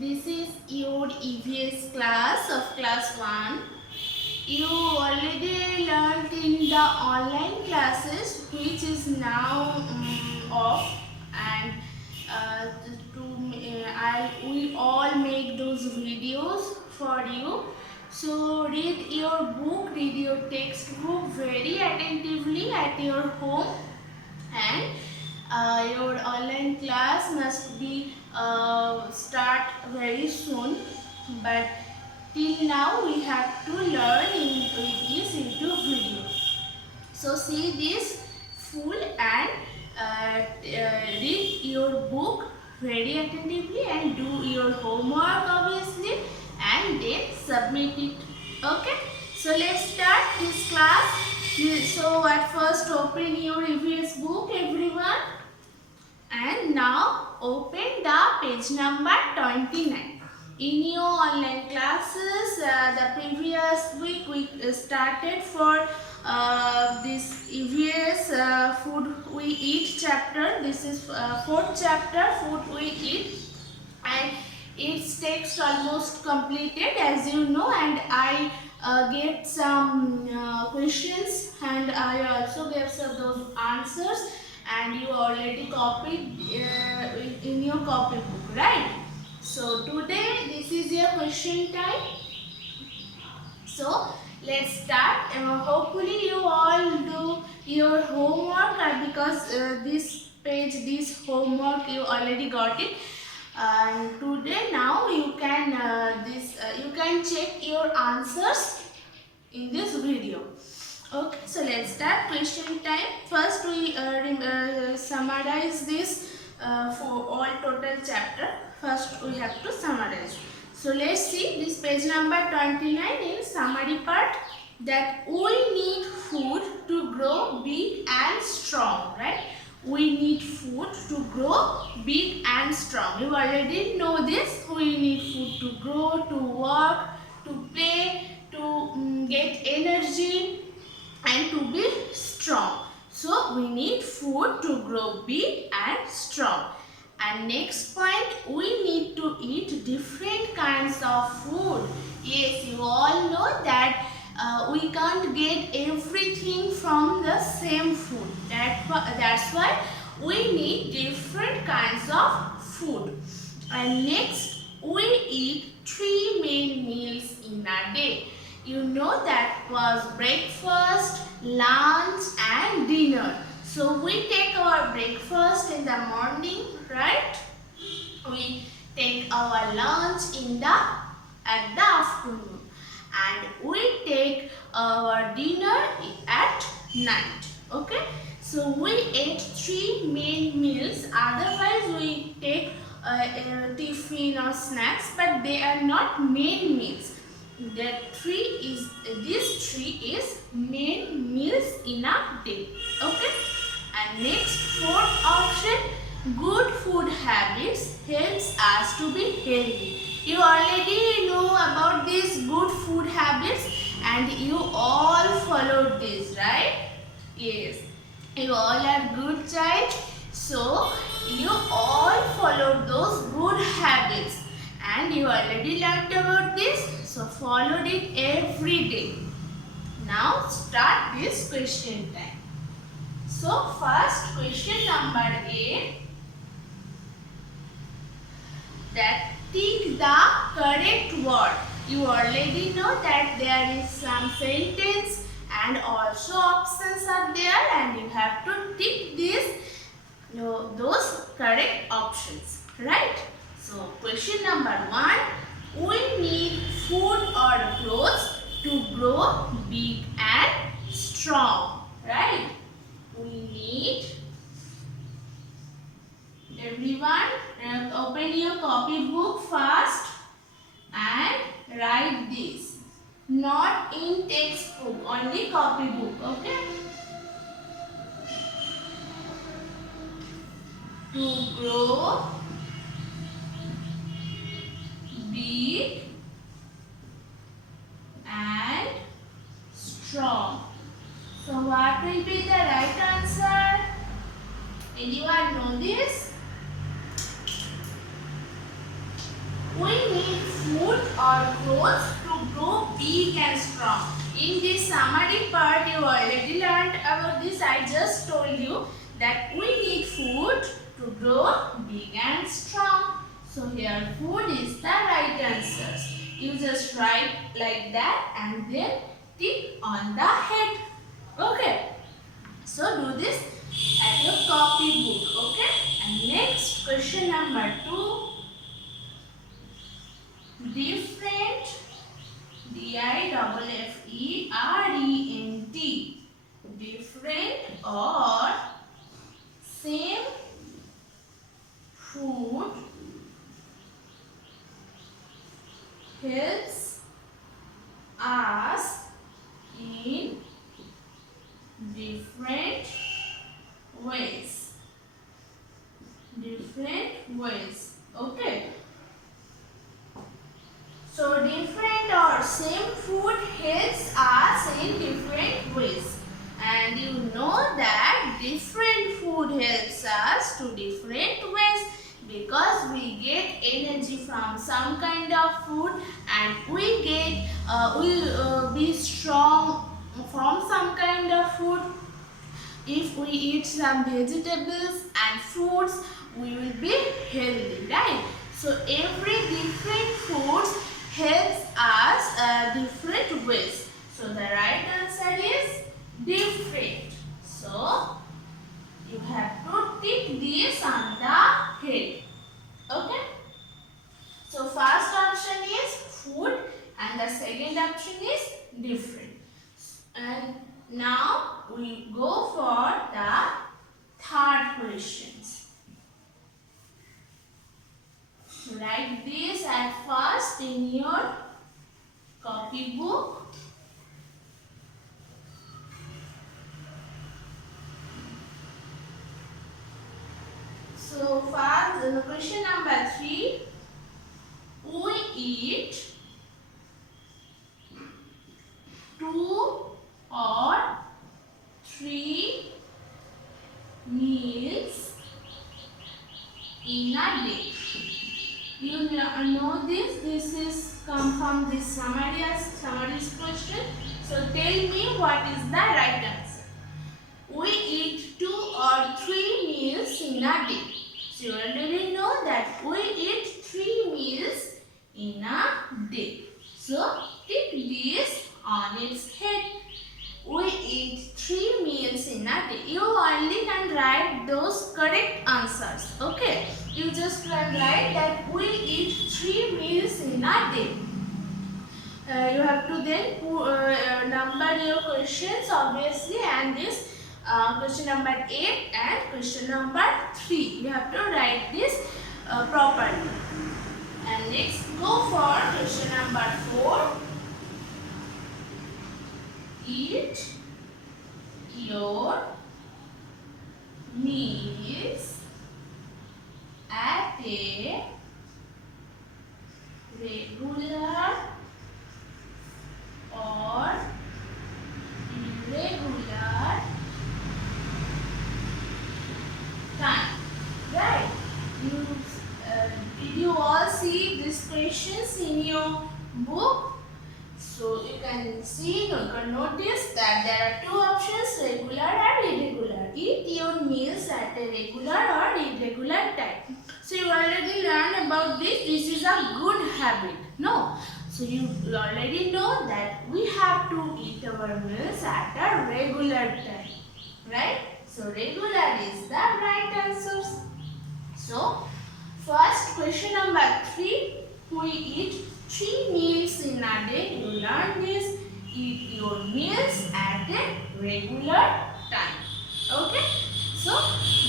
This is your EVS class of class 1. You already learned in the online classes which is now off, and we all make those videos for you. So read your book, read your textbook very attentively at your home, and your online class must be start very soon, but till now we have to learn in this YouTube video. So see this full and read your book very attentively and do your homework obviously, and then submit it. Okay, so let's start this class. So at first open your EVS book everyone, and now open the page number 29. In your online classes, the previous week we started for this EVS food we eat chapter. This is fourth chapter, food we eat, and its text almost completed as you know, and I get some questions and I also gave some those answers, and you already copied in your copy book, right? So today this is your question time. So let's start. Hopefully you all do your homework, because this page, this homework you already got it. And today now you can you can check your answers in this video. Okay, so let's start question time. First we summarize this for all total chapter. First we have to summarize. So let's see this page number 29 in summary part, that we need food to grow big and strong, right? We need food to grow big and strong. You already know this. We need food to grow, to work, to play, to get energy and to be strong. So we need food to grow big and strong. And next point, we need to eat different kinds of food. Yes, you all know that we can't get everything from the same food. That's why we need different kinds of food. And next, we eat 3 main meals in a day. You know that was breakfast, lunch and dinner. So we take our breakfast in the morning, right? We take our lunch at the afternoon, and we take our dinner at night. Okay, so we ate 3 main meals. Otherwise we take tiffin or snacks, but they are not main meals. These three is main meals in a day. Okay, and next, fourth option, good food habits helps us to be healthy. You already know about these good food habits, and you all followed this, right? Yes, you all are good child, so you all followed those good habits, and you already learned about this, so followed it every day. Now start this question time. So first question number A, that tick the correct word. You already know that there is some sentence and also options are there, and you have to tick those correct options, right? So question number 1, we need food or clothes to grow big and strong, right? We need, everyone open your copy book first and write this. Not in textbook, only copy book, okay? To grow big and strong. So what will be the right answer? Anyone know this? We or clothes to grow big and strong. In this summary part, you already learned about this. I just told you that we need food to grow big and strong. So here food is the right answer. You just write like that and then tick on the head. Okay. So do this at your copy book. Okay. And next question number 2. Different, D-I-F-F-E-R-E-N-T, different or same food helps us in different ways. Different ways. Okay. So different or same food helps us in different ways. And you know that different food helps us to different ways because we get energy from some kind of food and we get will be strong from some kind of food. If we eat some vegetables and fruits, we will be healthy, right? So every different foods helps us different ways. So the right answer is different. So you have to tick this on the head. Okay. So first option is food and the second option is different. And now we go for the third questions. Write this at first in your copy book. So first, question number 3. We eat 2 or 3 meals in a day. You know this. This is come from this summaries question. So tell me what is the right answer. We eat 2 or 3 meals in a day. So you already know that we eat 3 meals in a day. So tick this on its head. We eat 3 meals in a day. You only can write those correct answers. Okay. You just can write that we eat 3 meals in a day. You have to then number your questions obviously, and this question number 8 and question number 3. You have to write this properly. And next go for question number 4. Eat your meals at a regular or irregular time. Right? Did you all see these questions in your book? So you can see, you can notice that there are 2 options, regular and irregular. Eat your meals at a regular or irregular time. So you already learned about this. This is a good habit. No. So you already know that we have to eat our meals at a regular time. Right? So regular is the right answer. So first question number 3. We eat 3 meals in a day. You learn this. Eat your meals at a regular time. Okay. So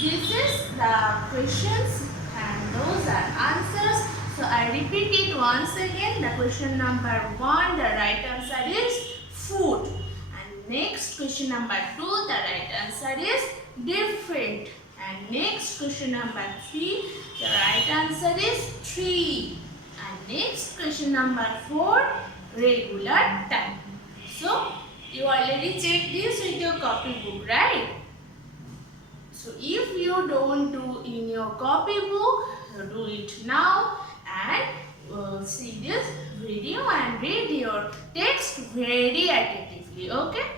this is the questions and those are answers. So I repeat it once again. The question number 1, the right answer is food. And next question number 2, the right answer is different. And next question number 3, the right answer is 3. And next question number 4, regular time. So you already checked this with your copy book, right? So if you don't do in your copy book, do it now and see this video and read your text very attentively. Okay.